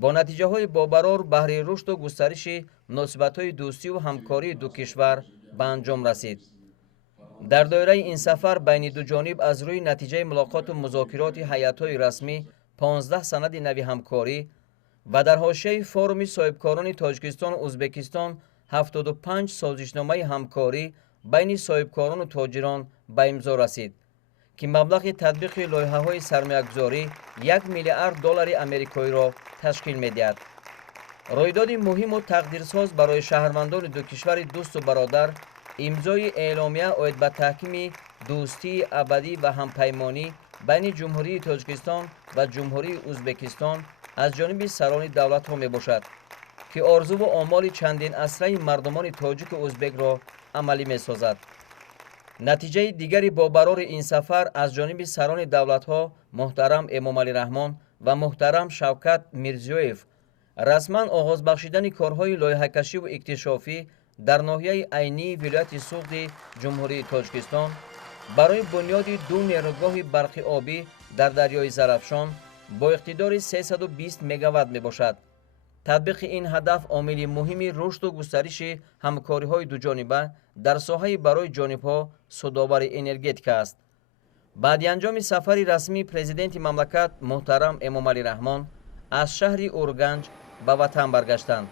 бо натиҷаҳои бобарор баҳри рушду густариши муносибатҳои дӯстиву ҳамкории ду кишвар ба анҷом расид. дар доираи ин сафар байни дуҷониб аз рӯи натиҷаи мулоқоту музокироти ҳайатҳои расмӣ 15 санади нави ҳамкорӣ ва дар ҳошияи форуми соҳибкорони Тоҷикистону Узбекистон 75 созишномаи ҳамкорӣ байни соҳибкорону тоҷирон ба имзо расид, ки маблағи татбиқи лоиҳаҳои сармоягузорӣ $1 миллиард амрикоиро ташкил медиҳад. рӯйдоди муҳиму тақдирсоз барои шаҳрвандони ду кишвари дӯсту бародар имзои эъломия оид ба таҳкими дӯстии абадӣ ва ҳампаймонӣ байни ҷумҳурии Тоҷикистон ва ҷумҳурии Узбекистон аз ҷониби сарони давлатҳо мебошад, ки орзуву омоли чандин асраи мардумони тоҷику узбекро амалӣ месозад. натиҷаи дигари бобарори ин сафар аз ҷониби сарони давлатҳо муҳтарам Эмомалӣ Раҳмон ва муҳтарам Шавкат Мирзиёев расман оғоз бахшидани корҳои лоиҳакашиву иктишофӣ дар ноҳияи айнии вилояти Суғди ҷумҳурии Тоҷикистон барои бунёди ду нерӯгоҳи барқи обӣ дар дарёи Зарафшон бо иқтидори 320 мегаватт мебошад. татбиқи ин ҳадаф омили муҳими рушду густариши ҳамкориҳои дуҷониба дар соҳаи барои ҷонибҳо судовари энергетика аст. баъди анҷоми сафари расмӣ президенти мамлакат муҳтарам Эмомалӣ Раҳмон аз шаҳри Урганҷ ба ватан баргаштанд.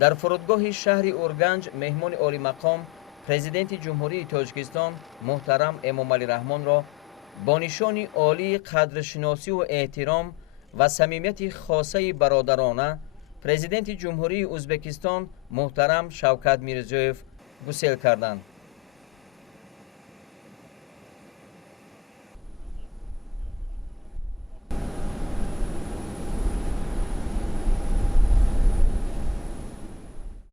дар фурудгоҳи шаҳри Урганҷ меҳмони олимақом президенти ҷумҳурии Тоҷикистон муҳтарам Эмомалӣ Раҳмонро бо нишони олии қадршиносиву эҳтиром ва самимияти хосаи бародарона президенти ҷумҳурии Узбекистон муҳтарам Шавкат Мирзиёев гусел карданд.